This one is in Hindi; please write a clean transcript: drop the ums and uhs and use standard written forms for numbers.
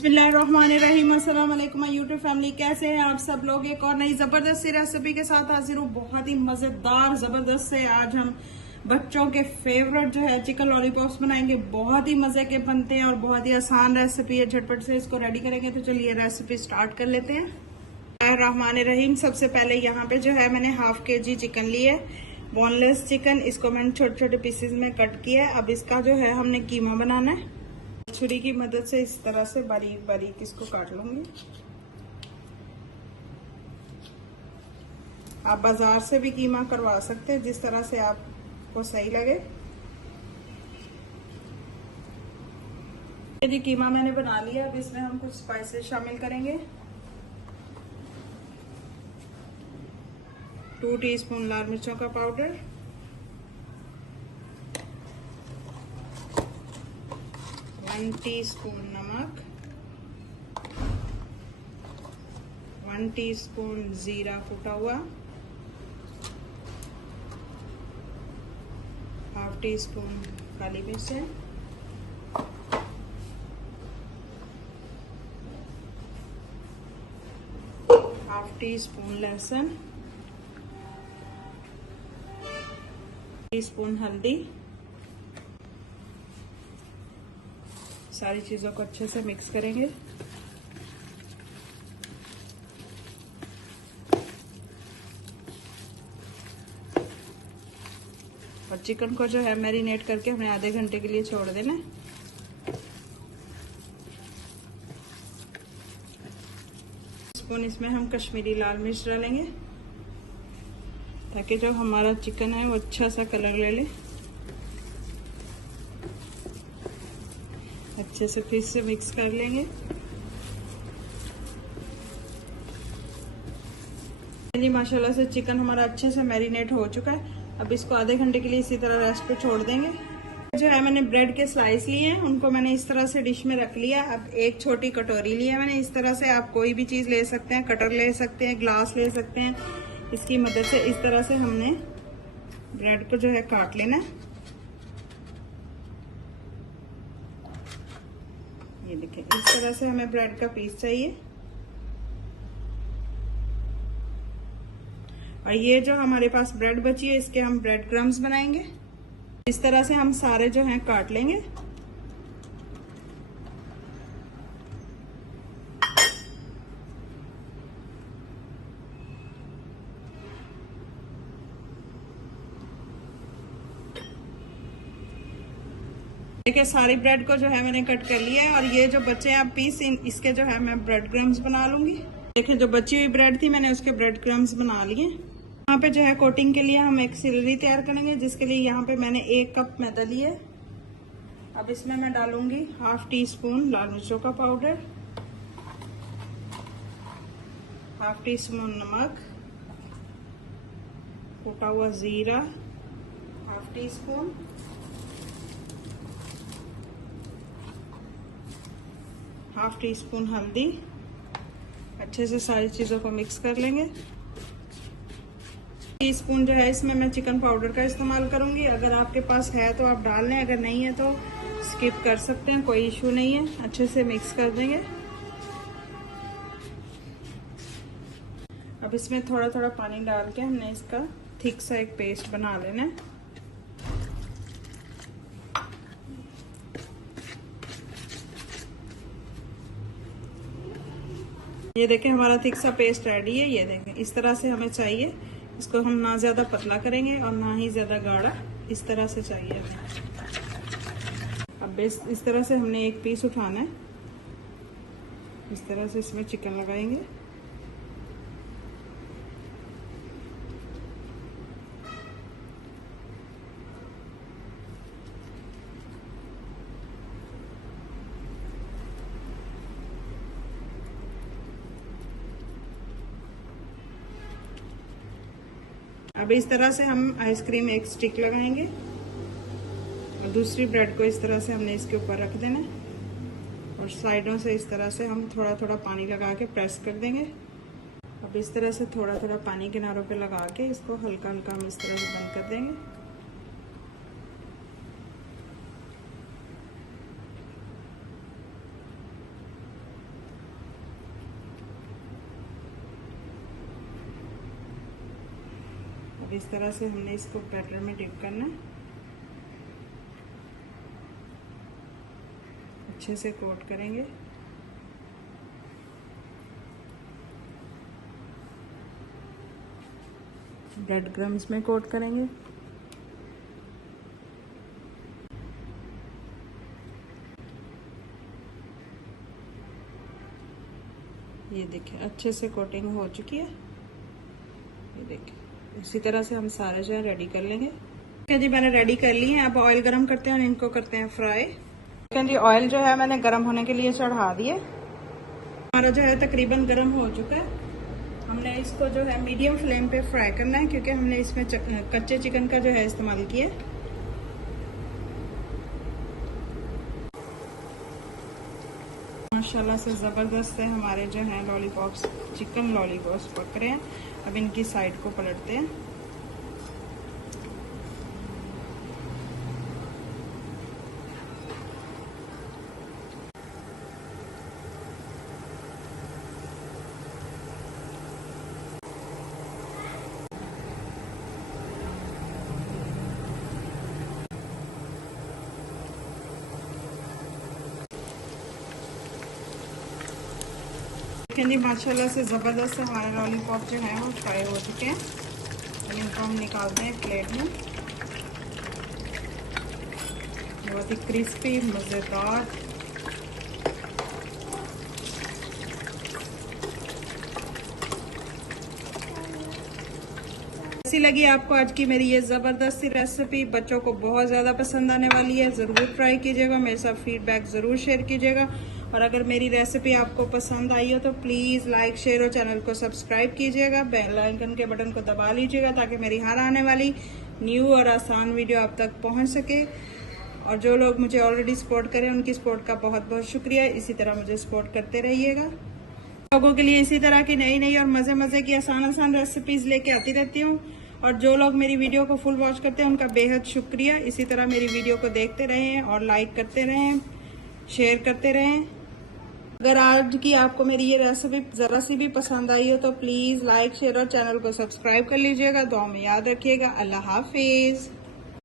बिस्मिल्लाहिर्रहमानिर्रहीम। अस्सलाम वालेकुम यूट्यूब फैमिली, कैसे हैं आप सब लोग। एक और नई जबरदस्त सी रेसिपी के साथ हाजिर हूँ। बहुत ही मजेदार जबरदस्त से आज हम बच्चों के फेवरेट जो है चिकन लॉलीपॉप्स बनाएंगे। बहुत ही मजे के बनते हैं और बहुत ही आसान रेसिपी है। झटपट से इसको रेडी करेंगे। तो चलिए रेसिपी स्टार्ट कर लेते हैं। बिस्मिल्लाहिर्रहमानिर्रहीम। सबसे पहले यहाँ पे जो है मैंने हाफ केजी चिकन लिया है, बोनलेस चिकन। इसको मैंने छोटे छोटे पीसेज में कट किया है। अब इसका जो है हमने कीमा बनाना है। छुरी की मदद से इस तरह से बारीक बारीक इसको काट लूंगी। आप बाजार से भी कीमा करवा सकते हैं, जिस तरह से आपको सही लगे। ये कीमा मैंने बना लिया। अब इसमें हम कुछ स्पाइसेस शामिल करेंगे। 2 टीस्पून लाल मिर्चों का पाउडर, 1 टीस्पून नमक, 1 टीस्पून जीरा कुटा हुआ, 1/2 टीस्पून काली मिर्च, 1/2 टीस्पून लहसुन, 1 टीस्पून हल्दी। सारी चीजों को अच्छे से मिक्स करेंगे। और चिकन को जो है मैरिनेट करके हमें आधे घंटे के लिए छोड़ देना है। स्पून इसमें हम कश्मीरी लाल मिर्च डालेंगे, ताकि जो हमारा चिकन है वो अच्छा सा कलर ले ले। अच्छे से फिर से मिक्स कर लेंगे। जी माशाल्लाह से चिकन हमारा अच्छे से मैरिनेट हो चुका है। अब इसको आधे घंटे के लिए इसी तरह रेस्ट पे छोड़ देंगे। जो है मैंने ब्रेड के स्लाइस लिए हैं, उनको मैंने इस तरह से डिश में रख लिया। अब एक छोटी कटोरी ली है मैंने। इस तरह से आप कोई भी चीज ले सकते हैं, कटर ले सकते हैं, ग्लास ले सकते हैं। इसकी मदद से इस तरह से हमने ब्रेड को जो है काट लेना है। ये देखिए, इस तरह से हमें ब्रेड का पीस चाहिए। और ये जो हमारे पास ब्रेड बची है, इसके हम ब्रेड क्रम्स बनाएंगे। इस तरह से हम सारे जो हैं काट लेंगे। देखिए, सारी ब्रेड को जो है मैंने कट कर लिया है। और ये जो बचे हैं पीस, इसके जो है मैं ब्रेड क्रम्स बना लूंगी। देखिए, जो बची हुई ब्रेड थी मैंने उसके ब्रेड क्रम्स बना लिए। यहाँ पे जो है कोटिंग के लिए हम एक सिलरी तैयार करेंगे, जिसके लिए यहाँ पे मैंने 1 कप मैदा लिया है। अब इसमें मैं डालूंगी 1/2 टीस्पून लाल मिर्चों का पाउडर, 1/2 टीस्पून नमक, कुटा हुआ जीरा 1/2 टीस्पून, 1/2 टीस्पून हल्दी। अच्छे से सारी चीजों को मिक्स कर लेंगे। टीस्पून जो है इसमें मैं चिकन पाउडर का इस्तेमाल करूंगी। अगर आपके पास है तो आप डाल लें, अगर नहीं है तो स्किप कर सकते हैं, कोई इशू नहीं है। अच्छे से मिक्स कर देंगे। अब इसमें थोड़ा थोड़ा पानी डाल के हमने इसका थिक सा एक पेस्ट बना लेना है। ये देखें, हमारा थिक सा पेस्ट रेडी है। ये देखें, इस तरह से हमें चाहिए। इसको हम ना ज्यादा पतला करेंगे और ना ही ज्यादा गाढ़ा, इस तरह से चाहिए हमें। अब इस तरह से हमने एक पीस उठाना है। इस तरह से इसमें चिकन लगाएंगे। अब इस तरह से हम आइसक्रीम एक स्टिक लगाएंगे और दूसरी ब्रेड को इस तरह से हमने इसके ऊपर रख देना और साइडों से इस तरह से हम थोड़ा थोड़ा पानी लगा के प्रेस कर देंगे। अब इस तरह से थोड़ा थोड़ा पानी किनारों पे लगा के इसको हल्का हल्का हम इस तरह से बंद कर देंगे। अब इस तरह से हमने इसको बैटर में डिप करना है, अच्छे से कोट करेंगे। ब्रेड क्रम्स में कोट करेंगे। ये देखिए अच्छे से कोटिंग हो चुकी है। ये देखिए इसी तरह से हम सारे जो है रेडी कर लेंगे। ठीक है जी, मैंने रेडी कर ली है। अब ऑयल गरम करते हैं और इनको करते हैं फ्राई। ठीक है जी, ऑयल जो है मैंने गरम होने के लिए चढ़ा दिए। हमारा जो है तकरीबन गरम हो चुका है। हमने इसको जो है मीडियम फ्लेम पे फ्राई करना है, क्योंकि हमने इसमें कच्चे चिकन का जो है इस्तेमाल किया। माशाल्लाह से ज़बरदस्त है हमारे जो हैं लॉलीपॉप्स, चिकन लॉलीपॉप्स पक रहे हैं। अब इनकी साइड को पलटते हैं। देखिए जी, माशाल्लाह से ज़बरदस्त से हमारे लॉलीपॉप जो हैं वो फ्राई हो चुके हैं। अब इनको हम निकालते हैं प्लेट में। बहुत ही क्रिस्पी, मज़ेदार। कैसी लगी आपको आज की मेरी ये ज़बरदस्त सी रेसिपी? बच्चों को बहुत ज़्यादा पसंद आने वाली है। ज़रूर ट्राई कीजिएगा, मेरे साथ फीडबैक ज़रूर शेयर कीजिएगा। और अगर मेरी रेसिपी आपको पसंद आई हो तो प्लीज़ लाइक, शेयर और चैनल को सब्सक्राइब कीजिएगा। बेल आइकन के बटन को दबा लीजिएगा ताकि मेरी हर आने वाली न्यू और आसान वीडियो आप तक पहुंच सके। और जो लोग मुझे ऑलरेडी सपोर्ट करें उनकी सपोर्ट का बहुत बहुत शुक्रिया। इसी तरह मुझे सपोर्ट करते रहिएगा। लोगों के लिए इसी तरह की नई नई और मज़े मज़े की आसान आसान रेसिपीज़ लेके आती रहती हूँ। और जो लोग मेरी वीडियो को फुल वॉच करते हैं उनका बेहद शुक्रिया। इसी तरह मेरी वीडियो को देखते रहें और लाइक करते रहें, शेयर करते रहें। अगर आज की आपको मेरी ये रेसिपी ज़रा सी भी पसंद आई हो तो प्लीज़ लाइक, शेयर और चैनल को सब्सक्राइब कर लीजिएगा। दुआ में याद रखिएगा। अल्लाह हाफिज़।